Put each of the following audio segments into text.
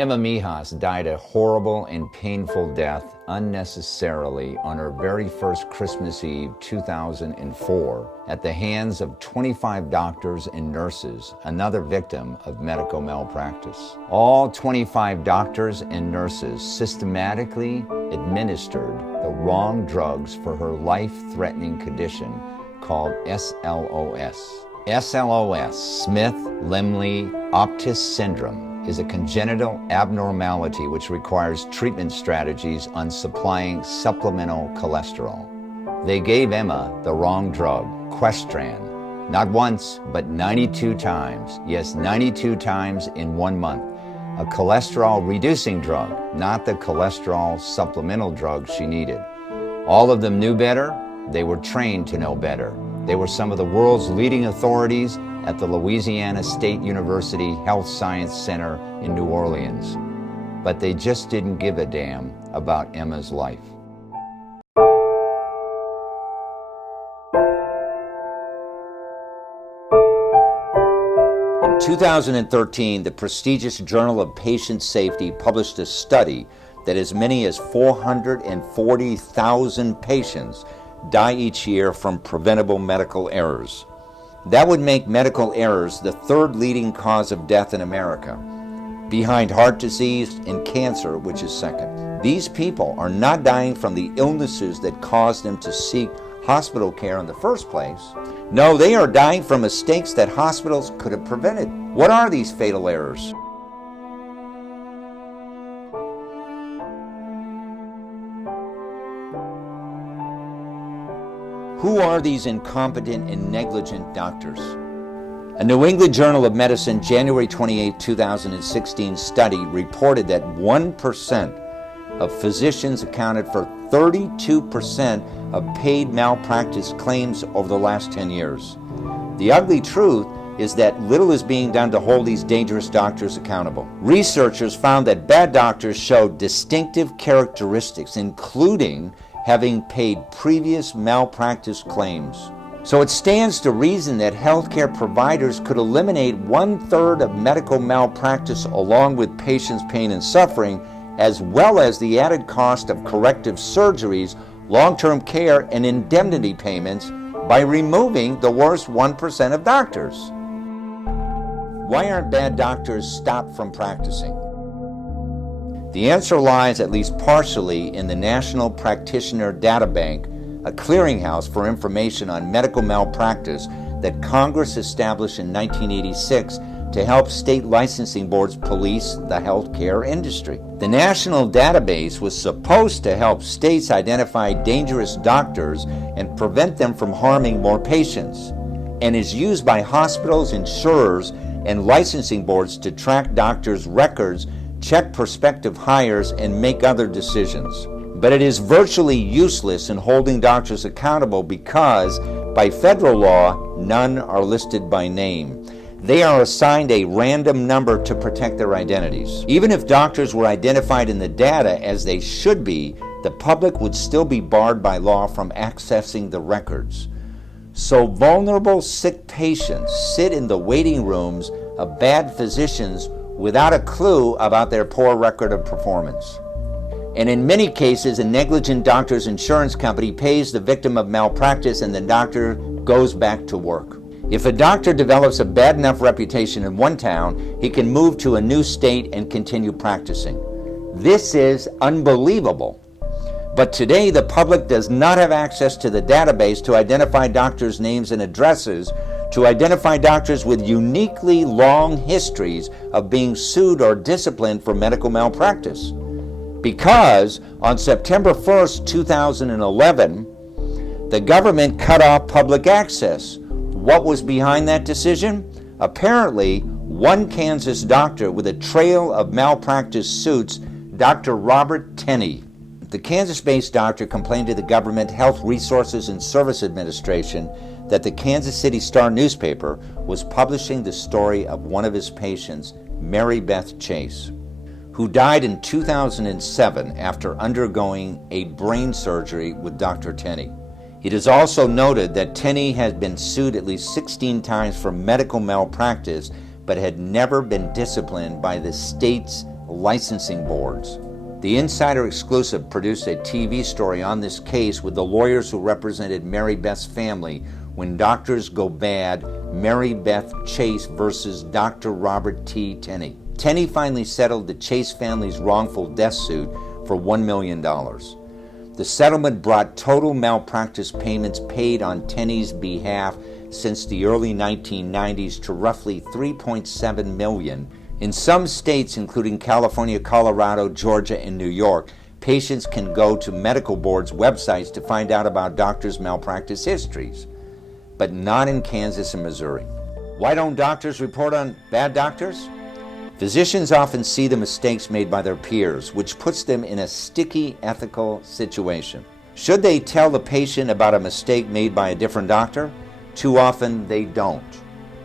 Emma Mijas died a horrible and painful death unnecessarily on her very first Christmas Eve 2004 at the hands of 25 doctors and nurses, another victim of medical malpractice. All 25 doctors and nurses systematically administered the wrong drugs for her life-threatening condition called SLOS. SLOS, Smith-Lemli-Optis syndrome, is a congenital abnormality which requires treatment strategies on supplying supplemental cholesterol. They gave Emma the wrong drug, Questran, not once, but 92 times. Yes, 92 times in 1 month. A cholesterol-reducing drug, not the cholesterol supplemental drug she needed. All of them knew better. They were trained to know better. They were some of the world's leading authorities at the Louisiana State University Health Science Center in New Orleans. But they just didn't give a damn about Emma's life. In 2013, the prestigious Journal of Patient Safety published a study that as many as 440,000 patients die each year from preventable medical errors. That would make medical errors the third leading cause of death in America, behind heart disease and cancer, which is second. These people are not dying from the illnesses that caused them to seek hospital care in the first place. No, they are dying from mistakes that hospitals could have prevented. What are these fatal errors? Who are these incompetent and negligent doctors? A New England Journal of Medicine, January 28, 2016 study reported that 1% of physicians accounted for 32% of paid malpractice claims over the last 10 years. The ugly truth is that little is being done to hold these dangerous doctors accountable. Researchers found that bad doctors showed distinctive characteristics, including having paid previous malpractice claims. So it stands to reason that healthcare providers could eliminate 1/3 of medical malpractice along with patients' pain and suffering, as well as the added cost of corrective surgeries, long-term care, and indemnity payments by removing the worst 1% of doctors. Why aren't bad doctors stopped from practicing? The answer lies, at least partially, in the National Practitioner Data Bank, a clearinghouse for information on medical malpractice that Congress established in 1986 to help state licensing boards police the healthcare industry. The national database was supposed to help states identify dangerous doctors and prevent them from harming more patients, and is used by hospitals, insurers, and licensing boards to track doctors' records, check prospective hires, and make other decisions. But it is virtually useless in holding doctors accountable because, by federal law, none are listed by name. They are assigned a random number to protect their identities. Even if doctors were identified in the data as they should be, the public would still be barred by law from accessing the records. So vulnerable, sick patients sit in the waiting rooms of bad physicians without a clue about their poor record of performance. And in many cases, a negligent doctor's insurance company pays the victim of malpractice and the doctor goes back to work. If a doctor develops a bad enough reputation in one town, he can move to a new state and continue practicing. This is unbelievable. But today, the public does not have access to the database to identify doctors' names and addresses, to identify doctors with uniquely long histories of being sued or disciplined for medical malpractice. Because on September 1st, 2011, the government cut off public access. What was behind that decision? Apparently, one Kansas doctor with a trail of malpractice suits, Dr. Robert Tenney. The Kansas-based doctor complained to the Government Health Resources and Service Administration that the Kansas City Star newspaper was publishing the story of one of his patients, Mary Beth Chase, who died in 2007 after undergoing a brain surgery with Dr. Tenney. It is also noted that Tenney had been sued at least 16 times for medical malpractice, but had never been disciplined by the state's licensing boards. The Insider Exclusive produced a TV story on this case with the lawyers who represented Mary Beth's family when doctors go bad, Mary Beth Chase versus Dr. Robert T. Tenney. Tenney finally settled the Chase family's wrongful death suit for $1 million. The settlement brought total malpractice payments paid on Tenney's behalf since the early 1990s to roughly $3.7 million. In some states, including California, Colorado, Georgia, and New York, patients can go to medical boards' websites to find out about doctors' malpractice histories, but not in Kansas and Missouri. Why don't doctors report on bad doctors? Physicians often see the mistakes made by their peers, which puts them in a sticky ethical situation. Should they tell the patient about a mistake made by a different doctor? Too often they don't.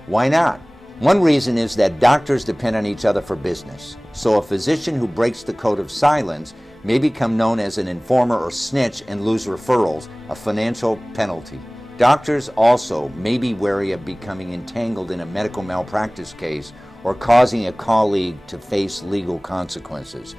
Why not? One reason is that doctors depend on each other for business, so a physician who breaks the code of silence may become known as an informer or snitch and lose referrals, a financial penalty. Doctors also may be wary of becoming entangled in a medical malpractice case or causing a colleague to face legal consequences.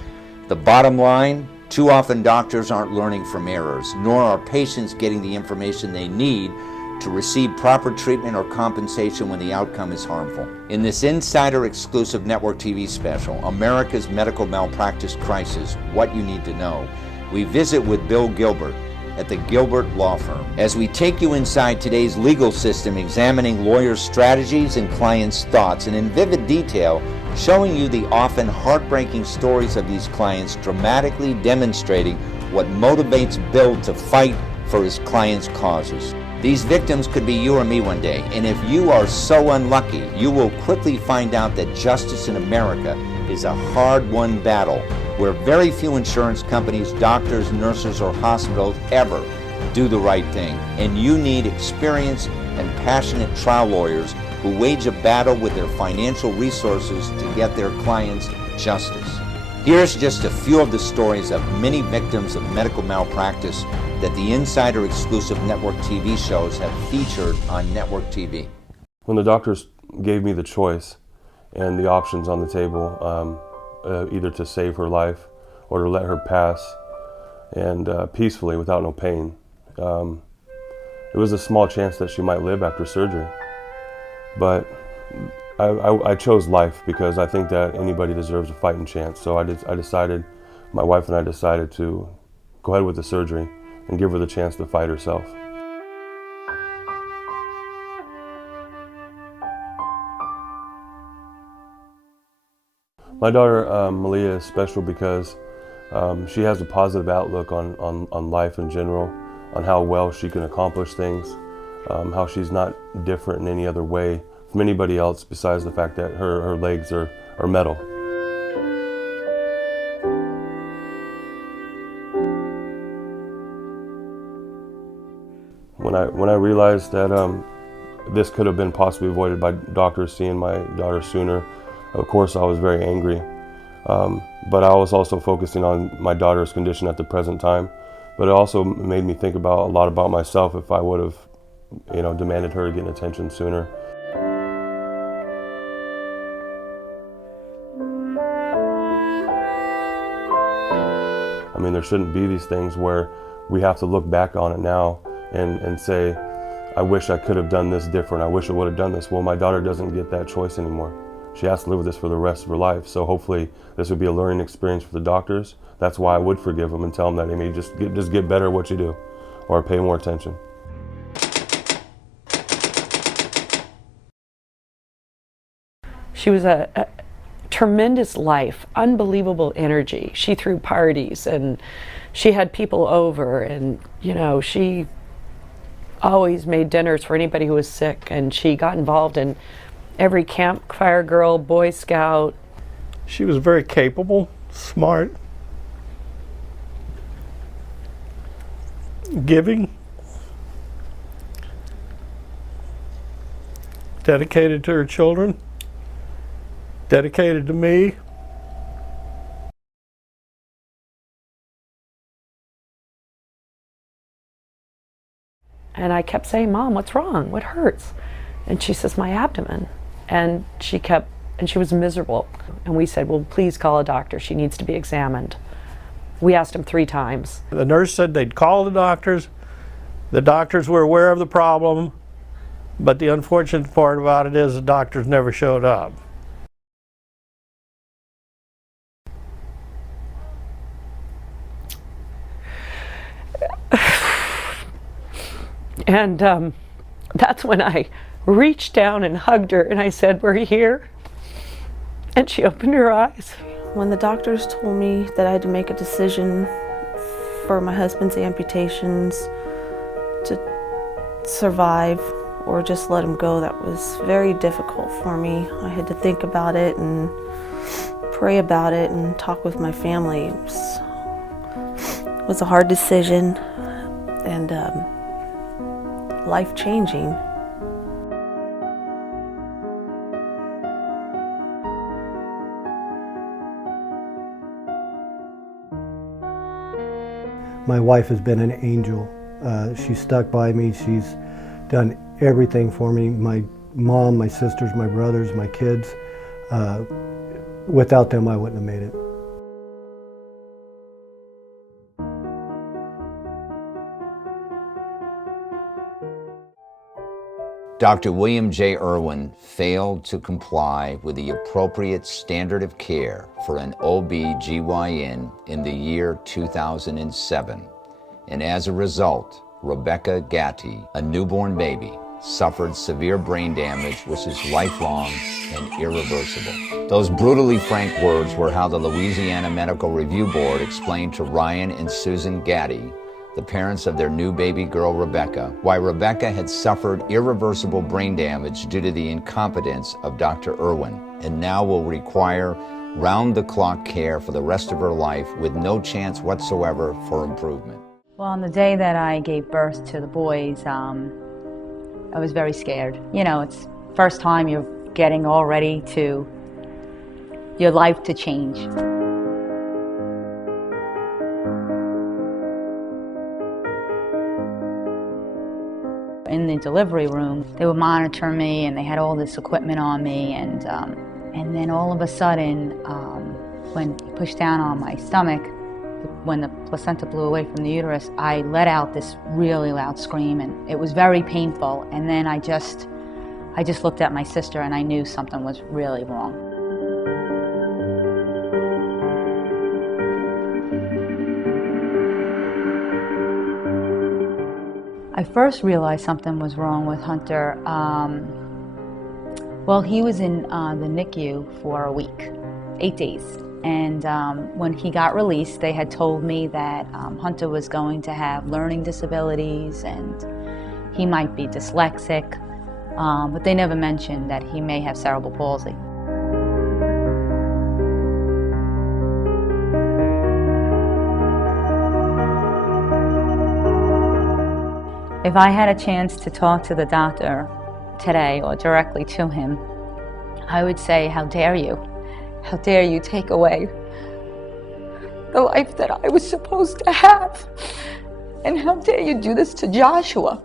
The bottom line, too often doctors aren't learning from errors, nor are patients getting the information they need to receive proper treatment or compensation when the outcome is harmful. In this Insider Exclusive Network TV special, America's Medical Malpractice Crisis, What You Need to Know, we visit with Bill Gilbert at the Gilbert Law Firm as we take you inside today's legal system, examining lawyers' strategies and clients' thoughts, and in vivid detail, showing you the often heartbreaking stories of these clients, dramatically demonstrating what motivates Bill to fight for his clients' causes. These victims could be you or me one day, and if you are so unlucky, you will quickly find out that justice in America is a hard-won battle where very few insurance companies, doctors, nurses, or hospitals ever do the right thing. And you need experienced and passionate trial lawyers who wage a battle with their financial resources to get their clients justice. Here's just a few of the stories of many victims of medical malpractice that the Insider Exclusive Network TV shows have featured on Network TV. When the doctors gave me the choice and the options on the table, either to save her life or to let her pass and peacefully without no pain, it was a small chance that she might live after surgery. But I chose life because I think that anybody deserves a fighting chance. So my wife and I decided to go ahead with the surgery and give her the chance to fight herself. My daughter Malia is special because she has a positive outlook on life in general, on how well she can accomplish things, how she's not different in any other way from anybody else besides the fact that her legs are metal. When I realized that this could have been possibly avoided by doctors seeing my daughter sooner, of course I was very angry. But I was also focusing on my daughter's condition at the present time. But it also made me think a lot about myself if I would have, demanded her to get attention sooner. I mean, there shouldn't be these things where we have to look back on it now and say, I wish I could have done this different. I wish I would have done this. Well, my daughter doesn't get that choice anymore. She has to live with this for the rest of her life. So hopefully this would be a learning experience for the doctors. That's why I would forgive them and tell them that, Amy, just get better at what you do or pay more attention. She was a tremendous life, unbelievable energy. She threw parties and she had people over, and she always made dinners for anybody who was sick, and she got involved in every campfire girl, Boy Scout. She was very capable, smart, giving, dedicated to her children, dedicated to me. And I kept saying, Mom, what's wrong? What hurts? And she says, my abdomen. And she kept and she was miserable. And we said, well, please call a doctor. She needs to be examined. We asked him 3 times. The nurse said they'd call the doctors. The doctors were aware of the problem, but the unfortunate part about it is the doctors never showed up. And that's when I reached down and hugged her and I said, we're here. And she opened her eyes. When the doctors told me that I had to make a decision for my husband's amputations to survive or just let him go, that was very difficult for me. I had to think about it and pray about it and talk with my family. It was a hard decision and life-changing. My wife has been an angel. She's stuck by me. She's done everything for me. My mom, my sisters, my brothers, my kids. Without them, I wouldn't have made it. Dr. William J. Irwin failed to comply with the appropriate standard of care for an OB/GYN in the year 2007. And as a result, Rebecca Gatti, a newborn baby, suffered severe brain damage which is lifelong and irreversible. Those brutally frank words were how the Louisiana Medical Review Board explained to Ryan and Susan Gatti, the parents of their new baby girl Rebecca, why Rebecca had suffered irreversible brain damage due to the incompetence of Dr. Irwin, and now will require round-the-clock care for the rest of her life with no chance whatsoever for improvement. Well, on the day that I gave birth to the boys, I was very scared. You know, it's first time you're getting all ready to your life to change. In the delivery room, they would monitor me and they had all this equipment on me, and then all of a sudden, when he pushed down on my stomach, when the placenta blew away from the uterus, I let out this really loud scream, and it was very painful. And then I just looked at my sister and I knew something was really wrong. I first realized something was wrong with Hunter. Well, he was in the NICU for a week, 8 days. And when he got released, they had told me that Hunter was going to have learning disabilities and he might be dyslexic, but they never mentioned that he may have cerebral palsy. If I had a chance to talk to the doctor today or directly to him, I would say, how dare you? How dare you take away the life that I was supposed to have? And how dare you do this to Joshua?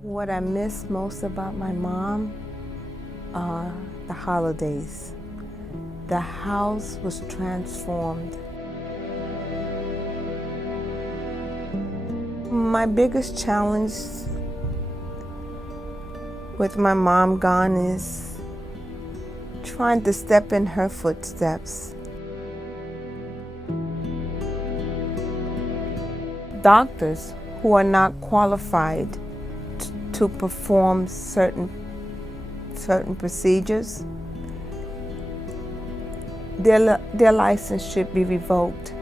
What I miss most about my mom are the holidays. The house was transformed. My biggest challenge with my mom gone is trying to step in her footsteps. Doctors who are not qualified to perform certain procedures, their license should be revoked.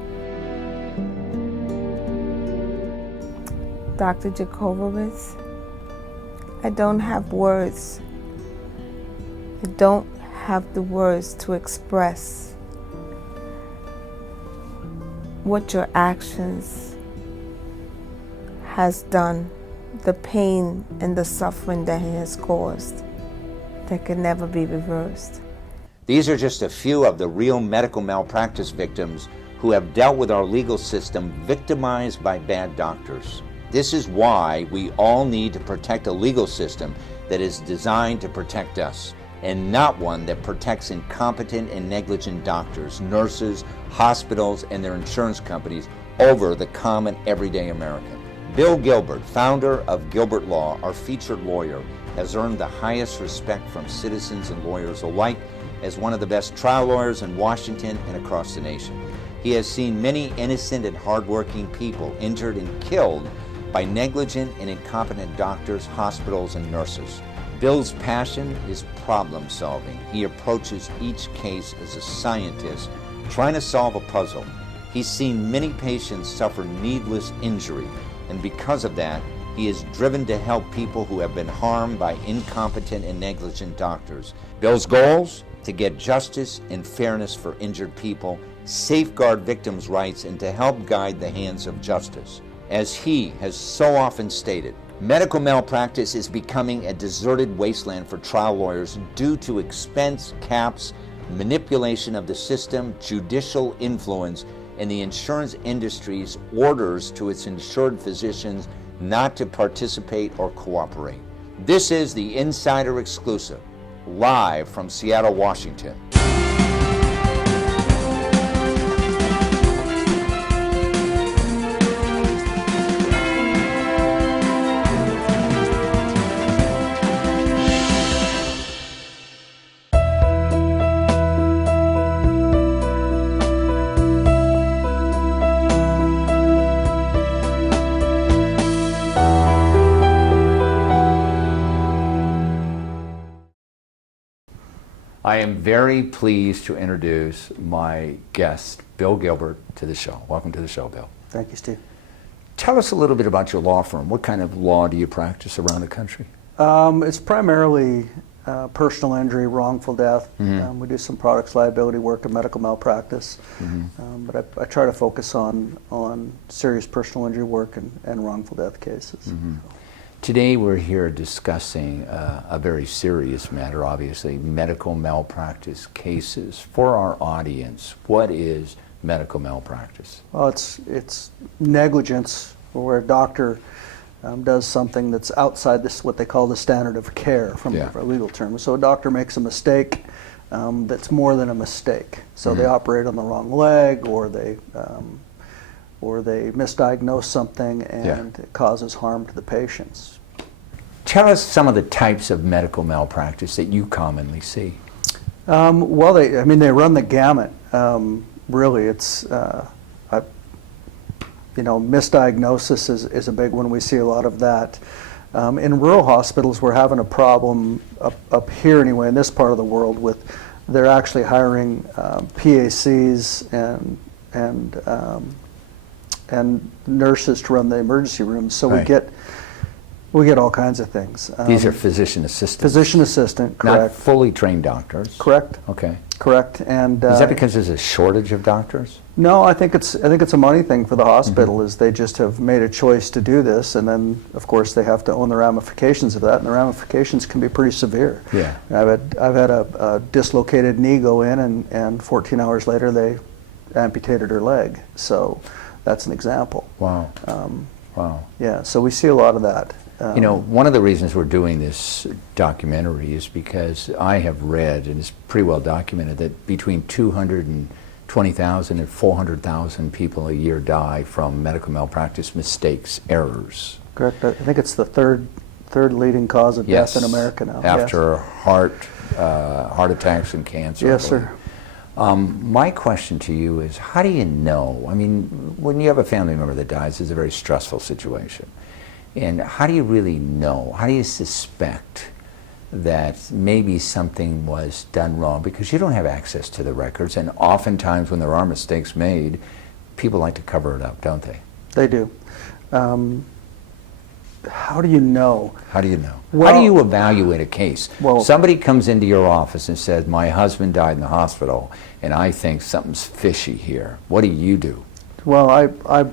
Dr. Jacobowitz, I don't have words. I don't have the words to express what your actions has done, the pain and the suffering that it has caused that can never be reversed. These are just a few of the real medical malpractice victims who have dealt with our legal system victimized by bad doctors. This is why we all need to protect a legal system that is designed to protect us. and not one that protects incompetent and negligent doctors, nurses, hospitals, and their insurance companies over the common everyday American. Bill Gilbert, founder of Gilbert Law, our featured lawyer, has earned the highest respect from citizens and lawyers alike as one of the best trial lawyers in Washington and across the nation. He has seen many innocent and hardworking people injured and killed by negligent and incompetent doctors, hospitals, and nurses. Bill's passion is problem solving. He approaches each case as a scientist trying to solve a puzzle. He's seen many patients suffer needless injury, and because of that, he is driven to help people who have been harmed by incompetent and negligent doctors. Bill's goals? To get justice and fairness for injured people, safeguard victims' rights, and to help guide the hands of justice. As he has so often stated, medical malpractice is becoming a deserted wasteland for trial lawyers due to expense caps, manipulation of the system, judicial influence, and the insurance industry's orders to its insured physicians not to participate or cooperate. This is the Insider Exclusive, live from Seattle, Washington. I am very pleased to introduce my guest, Bill Gilbert, to the show. Welcome to the show, Bill. Thank you, Steve. Tell us a little bit about your law firm. What kind of law do you practice around the country? It's primarily personal injury, wrongful death. We do some products liability work and medical malpractice, but I try to focus on serious personal injury work and wrongful death cases. Today we're here discussing a very serious matter, obviously, medical malpractice cases. For our audience, what is medical malpractice? Well, it's negligence, where a doctor does something that's outside this, what they call the standard of care from a legal term. So a doctor makes a mistake that's more than a mistake. So they operate on the wrong leg, or they misdiagnose something and it causes harm to the patients. Tell us some of the types of medical malpractice that you commonly see. Well, they run the gamut. Really, it's misdiagnosis is a big one. We see a lot of that. In rural hospitals, we're having a problem up here anyway, in this part of the world, with they're actually hiring PACs and nurses to run the emergency rooms. So we get all kinds of things. These are physician assistants. Physician assistant, correct. Not fully trained doctors. Correct. Okay. Correct. And is that because there's a shortage of doctors? No, I think it's a money thing for the hospital. Is they just have made a choice to do this, and then of course they have to own the ramifications of that, and the ramifications can be pretty severe. Yeah. I've had a dislocated knee go in, and 14 hours later they amputated her leg. So that's an example. Wow. Wow. Yeah. So we see a lot of that. One of the reasons we're doing this documentary is because I have read, and it's pretty well documented, that between 220,000 and 400,000 people a year die from medical malpractice mistakes, errors. Correct. I think it's the third leading cause of death in America now. After heart attacks and cancer. Yes, sir. My question to you is, how do you know? I mean, when you have a family member that dies, it's a very stressful situation. And how do you really know? How do you suspect that maybe something was done wrong? Because you don't have access to the records, and oftentimes when there are mistakes made, people like to cover it up, don't they? They do. How do you know? How do you know? Well, how do you evaluate a case? Well, somebody comes into your office and says, my husband died in the hospital, and I think something's fishy here. What do you do? Well, I'm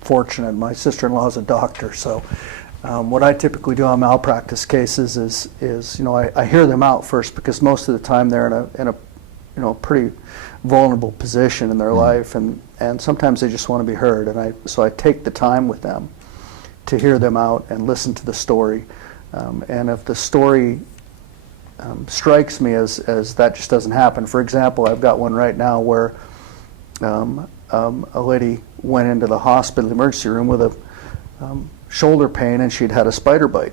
fortunate. My sister-in-law is a doctor, so what I typically do on malpractice cases is I hear them out first, because most of the time they're in a pretty vulnerable position in their life, and sometimes they just want to be heard, and so I take the time with them to hear them out and listen to the story, and if the story strikes me as that just doesn't happen. For example, I've got one right now where a lady went into the hospital emergency room with a shoulder pain, and she'd had a spider bite.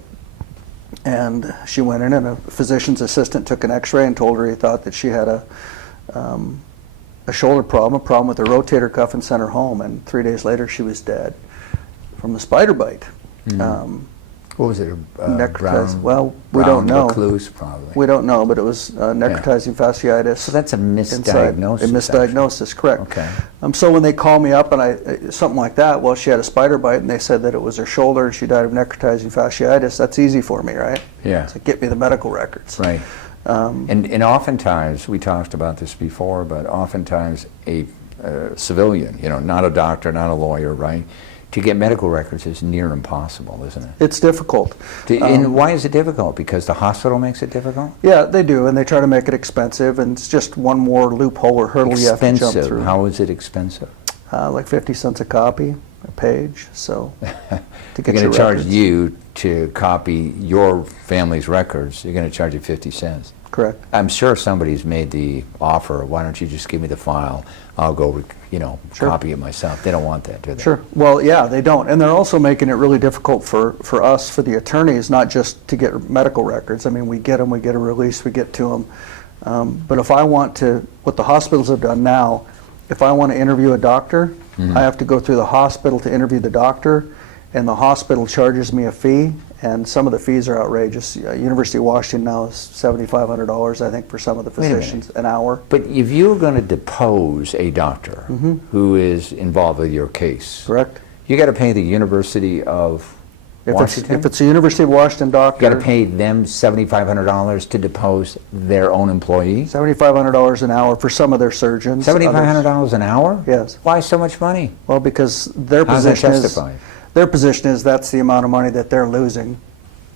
And she went in, and a physician's assistant took an x-ray and told her he thought that she had a shoulder problem, a problem with her rotator cuff, and sent her home. And 3 days later, she was dead from the spider bite. What was it? Necrotizing. Well, we don't know. Recluse, probably. We don't know, but it was necrotizing fasciitis. So that's a misdiagnosis. A misdiagnosis, correct. Okay. So when they call me up and something like that, well, she had a spider bite, and they said that it was her shoulder, and she died of necrotizing fasciitis. That's easy for me, right? Yeah. So get me the medical records. Right. And oftentimes, we talked about this before, but oftentimes a civilian, not a doctor, not a lawyer, right? To get medical records is near impossible, isn't it? It's difficult. And why is it difficult? Because the hospital makes it difficult? Yeah, they do, and they try to make it expensive, and it's just one more loophole or hurdle you have to jump through. How is it expensive? Like 50 cents a copy, a page, so to get They're going to charge records. you to copy your family's records, you're going to charge you 50 cents. Correct. I'm sure somebody's made the offer, why don't you just give me the file, I'll go, Sure. copy it myself. They don't want that, do they? Sure. Well, yeah, they don't. And they're also making it really difficult for us, for the attorneys, not just to get medical records. I mean, we get them, we get a release, we get to them. But if I want to, what the hospitals have done now, if I want to interview a doctor, I have to go through the hospital to interview the doctor, and the hospital charges me a fee, and some of the fees are outrageous. University of Washington now is $7,500, I think, for some of the physicians, an hour. But if you're going to depose a doctor who is involved with your case, Correct. you got to pay the University of Washington? If it's a University of Washington doctor, You got to pay them $7,500 to depose their own employee? $7,500 an hour for some of their surgeons. $7,500 an hour? Yes. Why so much money? Well, because their How's that position is justified? their position is that's the amount of money that they're losing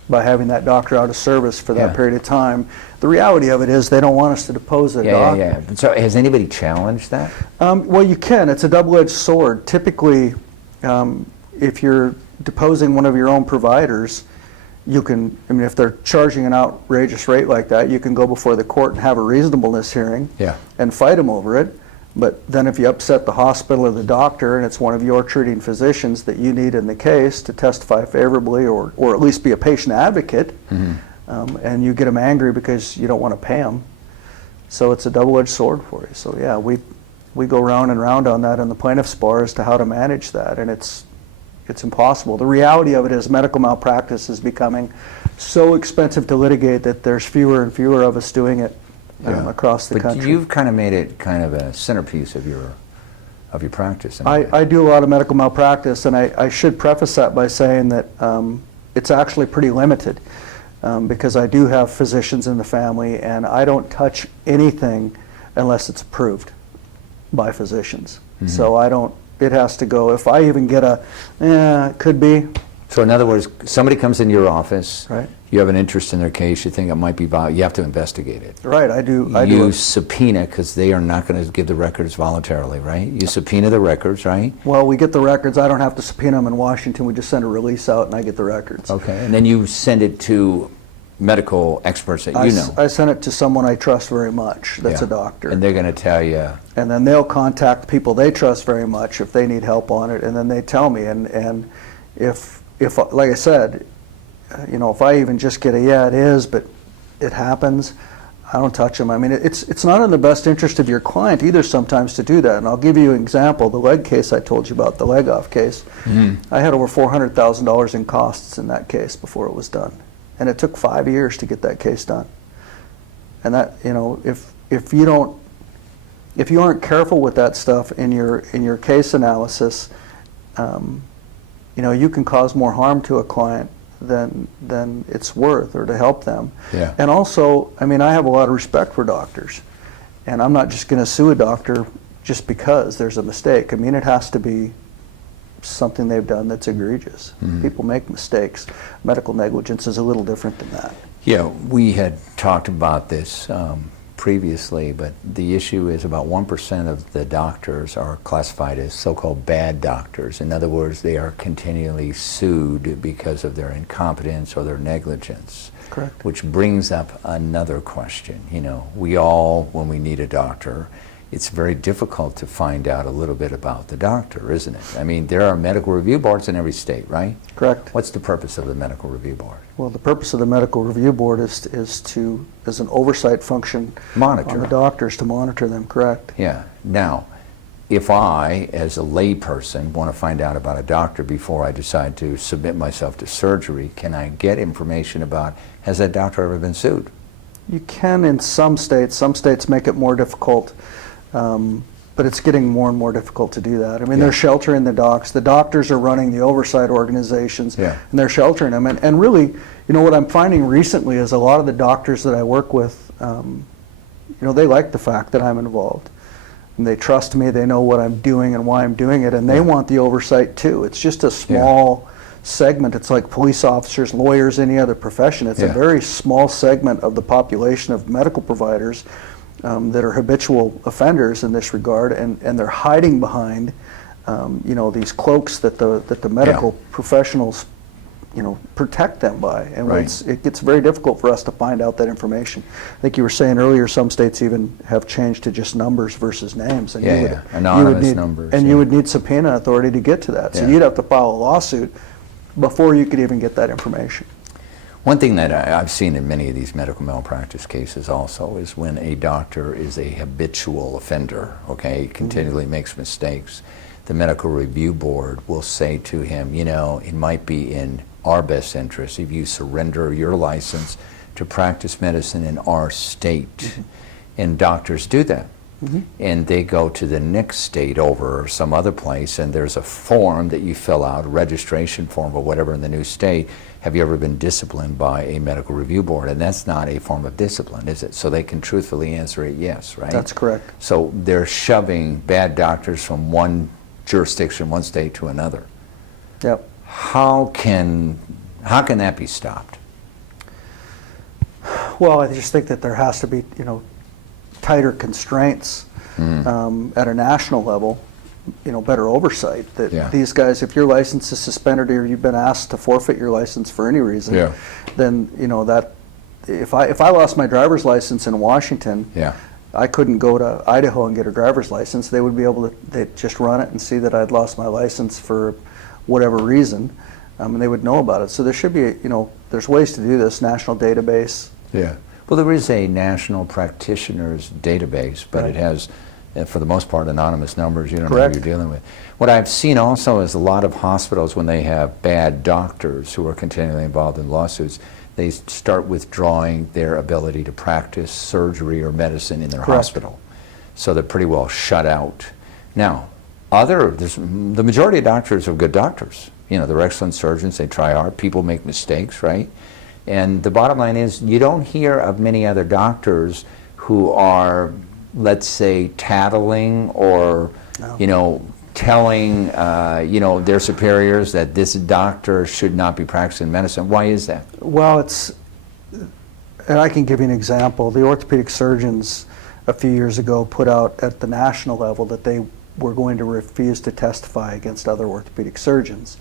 by having that doctor out of service for that Yeah. period of time. The reality of it is they don't want us to depose a doctor. Yeah. So has anybody challenged that? Well, you can. It's a double-edged sword. Typically, if you're deposing one of your own providers, you can, if they're charging an outrageous rate like that, you can go before the court and have a reasonableness hearing and fight them over it. But then if you upset the hospital or the doctor, and it's one of your treating physicians that you need in the case to testify favorably or at least be a patient advocate, and you get them angry because you don't want to pay them. So it's a double-edged sword for you. So yeah, we go round and round on that in the plaintiff's bar as to how to manage that, and it's impossible. The reality of it is medical malpractice is becoming so expensive to litigate that there's fewer and fewer of us doing it across the country. But you've kind of made it kind of a centerpiece of your practice. I do a lot of medical malpractice, and I should preface that by saying that it's actually pretty limited because I do have physicians in the family, and I don't touch anything unless it's approved by physicians. So I don't. It has to go. If I even get it could be. So in other words, somebody comes into your office, Right. you have an interest in their case, you think it might be valuable, you have to investigate it. Right, I do. You subpoena, because they are not going to give the records voluntarily, right? You subpoena the records, right? Well, we get the records. I don't have to subpoena them in Washington. We just send a release out, and I get the records. Okay, and then you send it to medical experts that you know. I send it to someone I trust very much. That's a doctor. And they're going to tell you. And then they'll contact people they trust very much if they need help on it, and then they tell me. And if like I said, if I even just get it is, but it happens, I don't touch them. I mean, it's not in the best interest of your client either sometimes to do that. And I'll give you an example. The leg case I told you about, the leg off case, I had over $400,000 in costs in that case before it was done. And it took 5 years to get that case done. And that, if you aren't careful with that stuff in your case analysis, you can cause more harm to a client than it's worth, or to help them. Yeah. And also, I have a lot of respect for doctors, and I'm not just going to sue a doctor just because there's a mistake. It has to be something they've done that's egregious. People make mistakes. Medical negligence is a little different than that. Yeah, we had talked about this previously, but the issue is about 1% of the doctors are classified as so-called bad doctors. In other words, they are continually sued because of their incompetence or their negligence. Correct. Which brings up another question. You know, we all, when we need a doctor, it's very difficult to find out a little bit about the doctor, isn't it? I mean, there are medical review boards in every state, right? Correct. What's the purpose of the medical review board? Well, the purpose of the medical review board is an oversight function Monitor. on the doctors to monitor them, correct? Yeah. Now, if I, as a layperson, want to find out about a doctor before I decide to submit myself to surgery, can I get information about, has that doctor ever been sued? You can in some states. Some states make it more difficult, but it's getting more and more difficult to do that. I mean, they're sheltering the docs. The doctors are running the oversight organizations, and they're sheltering them. And really, you know, what I'm finding recently is a lot of the doctors that I work with, you know, they like the fact that I'm involved. And they trust me, they know what I'm doing and why I'm doing it, and they want the oversight too. It's just a small segment. It's like police officers, lawyers, any other profession. It's a very small segment of the population of medical providers that are habitual offenders in this regard, and they're hiding behind you know, these cloaks that the medical professionals, you know, protect them by, and it gets very difficult for us to find out that information. I think you were saying earlier some states even have changed to just numbers versus names, and anonymous numbers, and you would need subpoena authority to get to that. So you'd have to file a lawsuit before you could even get that information. One thing that I've seen in many of these medical malpractice cases also is when a doctor is a habitual offender, okay, continually makes mistakes, the medical review board will say to him, you know, it might be in our best interest if you surrender your license to practice medicine in our state. And doctors do that. And they go to the next state over or some other place, and there's a form that you fill out, a registration form or whatever in the new state. Have you ever been disciplined by a medical review board? And that's not a form of discipline, is it? So they can truthfully answer it yes, right? That's correct. So they're shoving bad doctors from one jurisdiction, one state to another. Yep. How can that be stopped? Well, I just think that there has to be, you know, tighter constraints at a national level, you know, better oversight. That these guys, if your license is suspended or you've been asked to forfeit your license for any reason, then, you know, that if I lost my driver's license in Washington, I couldn't go to Idaho and get a driver's license. They would be able to they'd just run it and see that I'd lost my license for whatever reason, and they would know about it. So there should be, you know, there's ways to do this, national database. Yeah. Well, there is a national practitioners database, but it has, for the most part, anonymous numbers. You don't know who you're dealing with. What I've seen also is a lot of hospitals, when they have bad doctors who are continually involved in lawsuits, they start withdrawing their ability to practice surgery or medicine in their hospital. So they're pretty well shut out. Now, the majority of doctors are good doctors. You know, they're excellent surgeons. They try hard. People make mistakes, right? And the bottom line is, you don't hear of many other doctors who are, let's say, tattling or, you know, telling, you know, their superiors that this doctor should not be practicing medicine. Why is that? Well, and I can give you an example. The orthopedic surgeons a few years ago put out at the national level that they were going to refuse to testify against other orthopedic surgeons.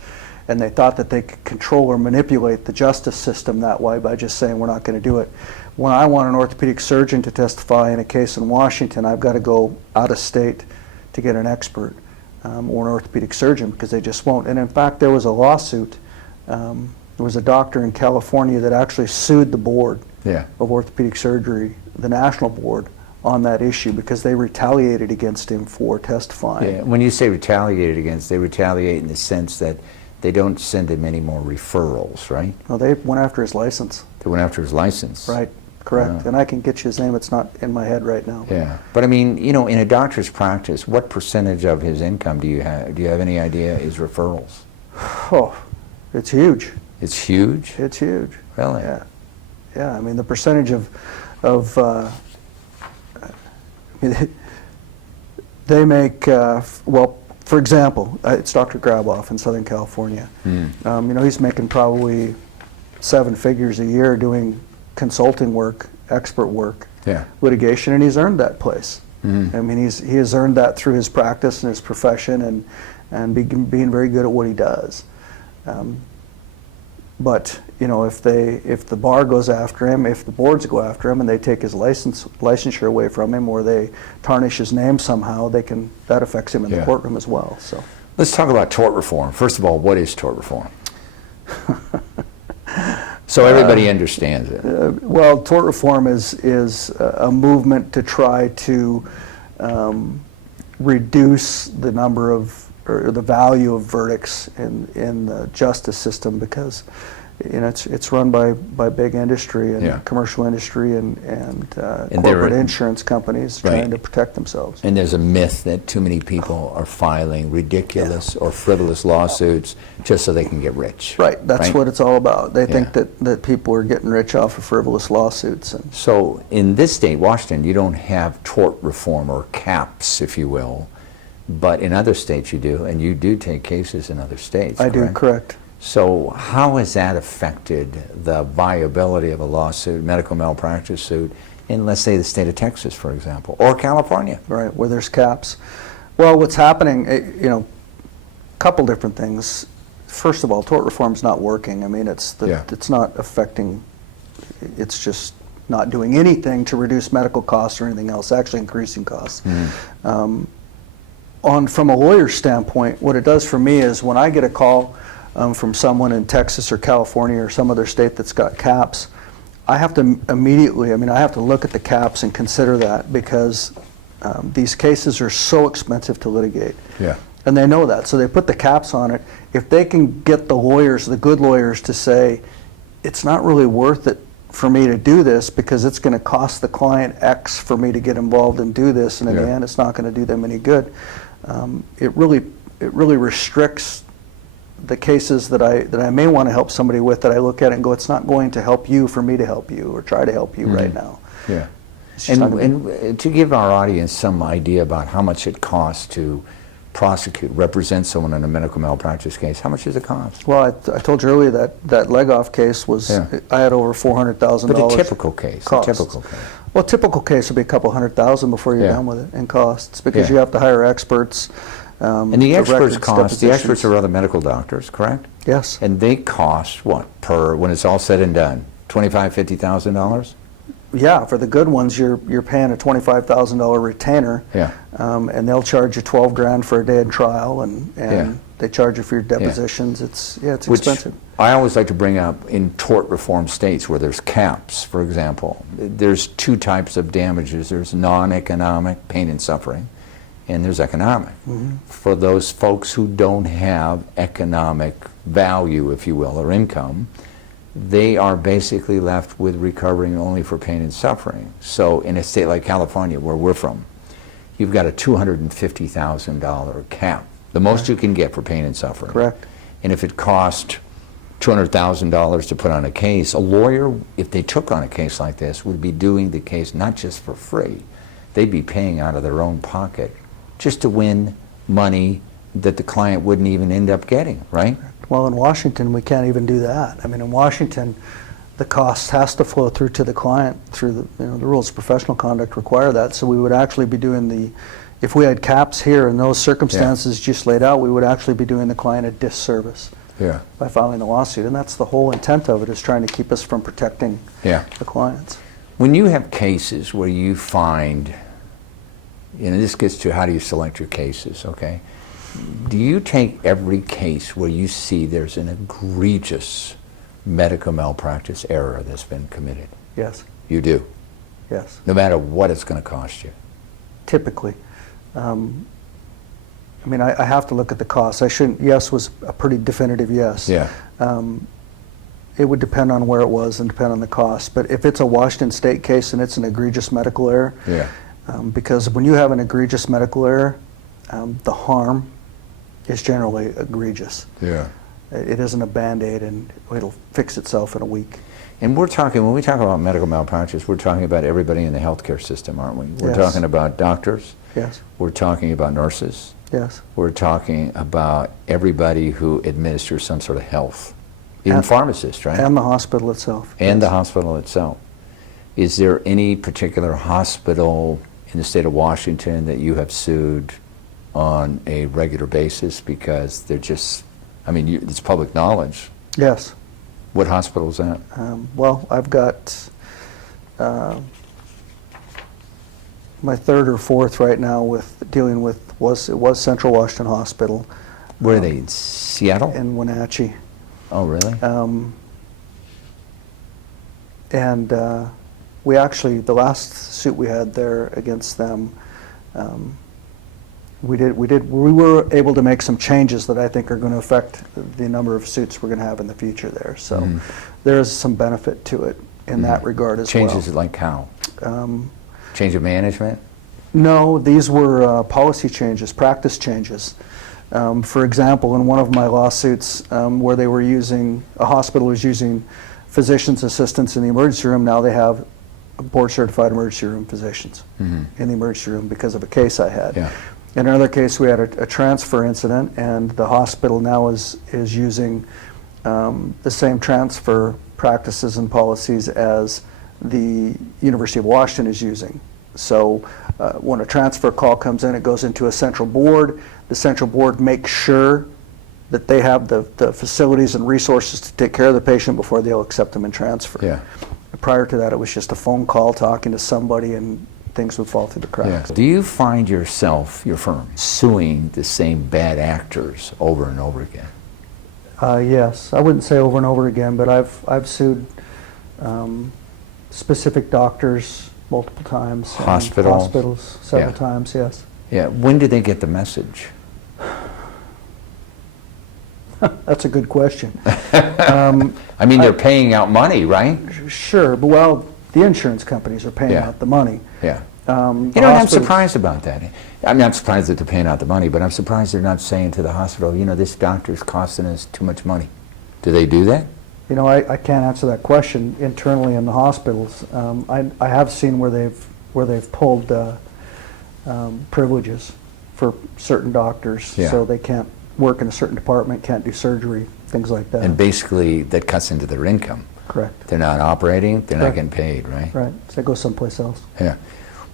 And they thought that they could control or manipulate the justice system that way by just saying we're not going to do it. When I want an orthopedic surgeon to testify in a case in Washington, I've got to go out of state to get an expert or an orthopedic surgeon, because they just won't. And in fact, there was a lawsuit. There was a doctor in California that actually sued the board of orthopedic surgery, the national board, on that issue because they retaliated against him for testifying. Yeah. When you say retaliated against, they retaliate in the sense that they don't send him any more referrals, right? No, they went after his license. They went after his license. Right, correct. And I can get you his name. It's not in my head right now. Yeah, but I mean, you know, in a doctor's practice, what percentage of his income do you have? Do you have any idea is referrals? Oh, it's huge. It's huge? It's huge. Really? Yeah. Yeah, I mean, the percentage they make, well, for example, it's Dr. Graboff in Southern California. You know, he's making probably 7 figures a year doing consulting work, expert work, litigation, and he's earned that place. I mean, he has earned that through his practice and his profession, and being very good at what he does. But you know, if the bar goes after him, if the boards go after him, and they take his licensure away from him, or they tarnish his name somehow, that affects him in the courtroom as well. So let's talk about tort reform. First of all, what is tort reform? So everybody understands it. Well, tort reform is a movement to try to reduce the number of, or the value of verdicts in the justice system, because you know it's run by big industry and commercial industry and corporate insurance companies trying to protect themselves. And there's a myth that too many people are filing ridiculous or frivolous lawsuits just so they can get rich. Right, that's what it's all about. They think that people are getting rich off of frivolous lawsuits. And so in this state, Washington, you don't have tort reform or caps, if you will, but in other states you do, and you do take cases in other states. I do, correct. So how has that affected the viability of a lawsuit, medical malpractice suit, in, let's say, the state of Texas, for example, or California? Right, where there's caps. Well, what's happening, you know, a couple different things. First of all, tort reform's not working. I mean, it's not affecting, it's just not doing anything to reduce medical costs or anything else, actually increasing costs. From a lawyer's standpoint, what it does for me is when I get a call from someone in Texas or California or some other state that's got caps, I have to immediately, I have to look at the caps and consider that, because these cases are so expensive to litigate. And they know that, so they put the caps on it. If they can get the lawyers, the good lawyers, to say, it's not really worth it for me to do this because it's going to cost the client X for me to get involved and do this, and in the end it's not going to do them any good. It really restricts the cases that I may want to help somebody with, that I look at it and go, it's not going to help you for me to help you or try to help you right now. And to give our audience some idea about how much it costs to represent someone in a medical malpractice case, how much does it cost? Well, I told you earlier that leg-off case was, I had over $400,000. But a typical case, Well, a typical case would be a couple $100,000 before you're done with it in costs, because you have to hire experts. And the experts cost, the experts are other medical doctors, correct? Yes. And they cost what, when it's all said and done, $25,000, $50,000? Yeah, for the good ones, you're paying a $25,000 retainer, and they'll charge you $12 grand for a day of trial, and they charge you for your depositions. It's expensive. I always like to bring up in tort reform states where there's caps, for example. There's two types of damages. There's non-economic, pain and suffering, and there's economic. For those folks who don't have economic value, if you will, or income, they are basically left with recovering only for pain and suffering. So in a state like California, where we're from, you've got a $250,000 cap, the most you can get for pain and suffering. Correct. And if it cost $200,000 to put on a case, a lawyer, if they took on a case like this, would be doing the case not just for free, they'd be paying out of their own pocket just to win money that the client wouldn't even end up getting, right? Well, in Washington, we can't even do that. I mean, in Washington, the cost has to flow through to the client through the rules of professional conduct require that. So we would actually be doing if we had caps here in those circumstances just laid out, we would actually be doing the client a disservice by filing the lawsuit. And that's the whole intent of it, is trying to keep us from protecting the clients. When you have cases where you find, this gets to how do you select your cases, okay? Do you take every case where you see there's an egregious medical malpractice error that's been committed? Yes. You do? Yes. No matter what it's going to cost you? Typically. I have to look at the cost. Yes was a pretty definitive yes. Yeah. It would depend on where it was and depend on the cost. But if it's a Washington State case and it's an egregious medical error, because when you have an egregious medical error, the harm is generally egregious. It isn't a Band-Aid and it'll fix itself in a week. And when we talk about medical malpractice, we're talking about everybody in the healthcare system, aren't we? We're talking about doctors. Yes. We're talking about nurses. Yes. We're talking about everybody who administers some sort of health. Even pharmacists, right? And the hospital itself. And the hospital itself. Is there any particular hospital in the state of Washington that you have sued on a regular basis because they're just, I mean, it's public knowledge? Yes. What hospital is that? Well, I've got my third or fourth right now with dealing with, it was Central Washington Hospital. Where are they, in Seattle? In Wenatchee. Oh, really? And we actually, the last suit we had there against them, we were able to make some changes that I think are going to affect the number of suits we're going to have in the future there. So there is some benefit to it in that regard as well. Changes like how? Change of management? No, these were policy changes, practice changes. For example, in one of my lawsuits where they were using, a hospital was using physician's assistants in the emergency room, now they have board-certified emergency room physicians in the emergency room because of a case I had. Yeah. In another case, we had a transfer incident, and the hospital now is using the same transfer practices and policies as the University of Washington is using. So when a transfer call comes in, it goes into a central board. The central board makes sure that they have the facilities and resources to take care of the patient before they'll accept them and transfer. Yeah. Prior to that, it was just a phone call talking to somebody and things would fall through the cracks. Yeah. Do you find yourself, your firm, suing the same bad actors over and over again? Yes, I wouldn't say over and over again, but I've sued specific doctors multiple times. Hospitals several times, yes. Yeah. When did they get the message? That's a good question. I mean, they're paying out money, right? Sure, but well, the insurance companies are paying out the money. Yeah. I'm surprised about that. I'm not surprised that they're paying out the money, but I'm surprised they're not saying to the hospital, you know, this doctor's costing us too much money. Do they do that? You know, I can't answer that question internally in the hospitals. I have seen where they've pulled privileges for certain doctors, so they can't work in a certain department, can't do surgery, things like that. And basically, that cuts into their income. Correct. They're not operating, they're not getting paid, right? Right, so they go someplace else. Yeah.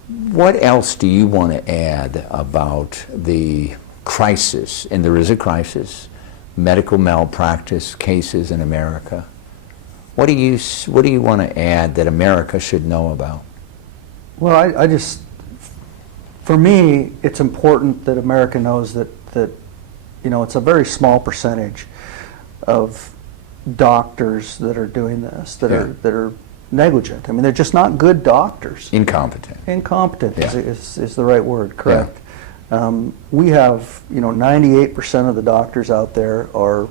What else do you want to add about the crisis, and there is a crisis, medical malpractice cases in America? What do you want to add that America should know about? Well, I just, for me, it's important that America knows that you know, it's a very small percentage of doctors that are doing this, that are negligent. I mean, they're just not good doctors. Incompetent. Incompetent is the right word, correct. We have, you know, 98% of the doctors out there are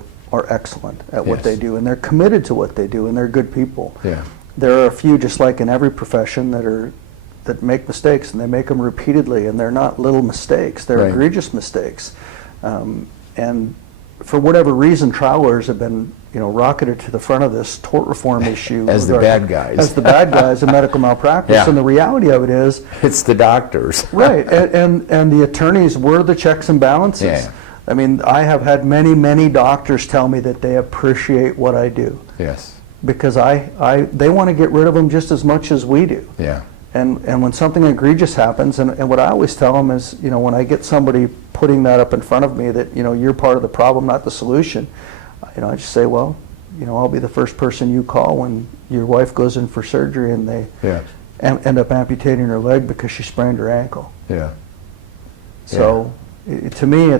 excellent at what they do, and they're committed to what they do, and they're good people. Yeah. There are a few, just like in every profession, that make mistakes, and they make them repeatedly, and they're not little mistakes, they're egregious mistakes. And for whatever reason, trial lawyers have been, you know, rocketed to the front of this tort reform issue. As the bad guys. As the bad guys in medical malpractice. And the reality of it is... It's the doctors. Right, and the attorneys were the checks and balances. Yeah. I mean, I have had many doctors tell me that they appreciate what I do. Yes. Because they want to get rid of them just as much as we do. Yeah. And when something egregious happens, and what I always tell them is, you know, when I get somebody putting that up in front of me that, you know, you're part of the problem, not the solution, you know, I just say, well, you know, I'll be the first person you call when your wife goes in for surgery and they end up amputating her leg because she sprained her ankle. Yeah. So to me,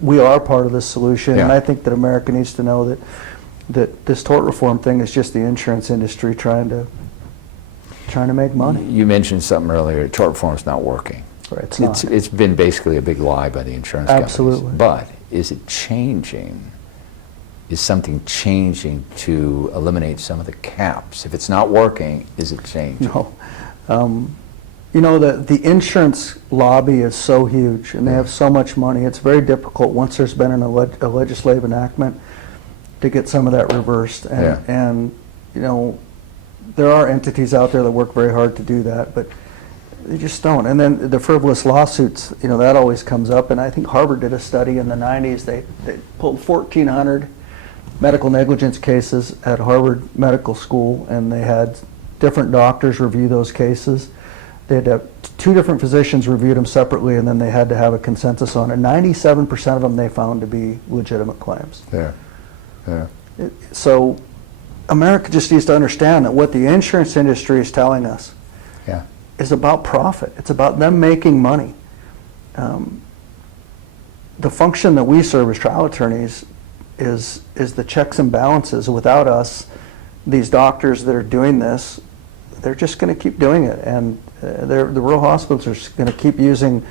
we are part of this solution, and I think that America needs to know that this tort reform thing is just the insurance industry trying to make money. You mentioned something earlier, tort reform's not working. Right, it's not. It's been basically a big lie by the insurance companies. Absolutely. But is it changing? Is something changing to eliminate some of the caps? If it's not working, is it changing? No. You know, the insurance lobby is so huge, and they have so much money, it's very difficult once there's been a legislative enactment to get some of that reversed. And you know, there are entities out there that work very hard to do that, but they just don't. And then the frivolous lawsuits, you know, that always comes up. And I think Harvard did a study in the 90s. They pulled 1,400 medical negligence cases at Harvard Medical School, and they had different doctors review those cases. They had to have 2 different physicians reviewed them separately, and then they had to have a consensus on it. 97% of them they found to be legitimate claims. Yeah. Yeah. So America just needs to understand that what the insurance industry is telling us is about profit. It's about them making money. The function that we serve as trial attorneys is the checks and balances. Without us, these doctors that are doing this, they're just going to keep doing it, and the rural hospitals are going to keep using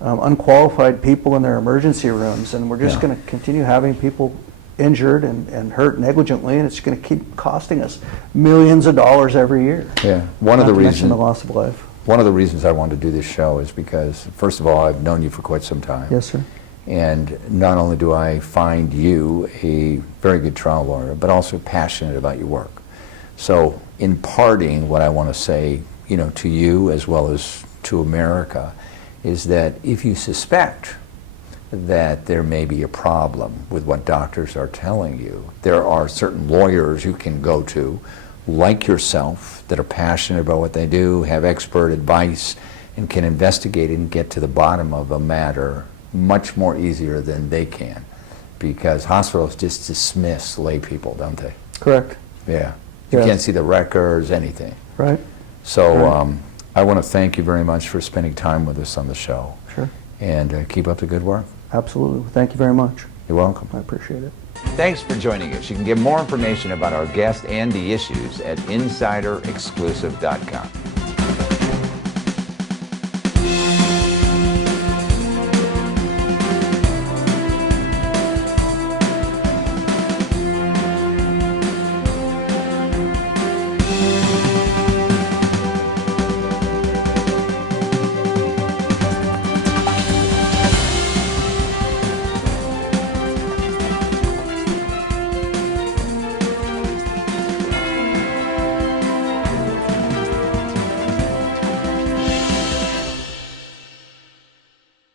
unqualified people in their emergency rooms, and we're just going to continue having people injured and hurt negligently, and it's going to keep costing us millions of dollars every year. Yeah, one of the reasons the loss of life. One of the reasons I wanted to do this show is because, first of all, I've known you for quite some time. Yes, sir. And not only do I find you a very good trial lawyer, but also passionate about your work. So, in parting, what I want to say, to you as well as to America, is that if you suspect that there may be a problem with what doctors are telling you, there are certain lawyers you can go to, like yourself, that are passionate about what they do, have expert advice, and can investigate and get to the bottom of a matter much more easier than they can. Because hospitals just dismiss lay people, don't they? Correct. Yeah. You can't see the records, anything. Right. So I want to thank you very much for spending time with us on the show. Sure. And keep up the good work. Absolutely. Thank you very much. You're welcome. I appreciate it. Thanks for joining us. You can get more information about our guest and the issues at insiderexclusive.com.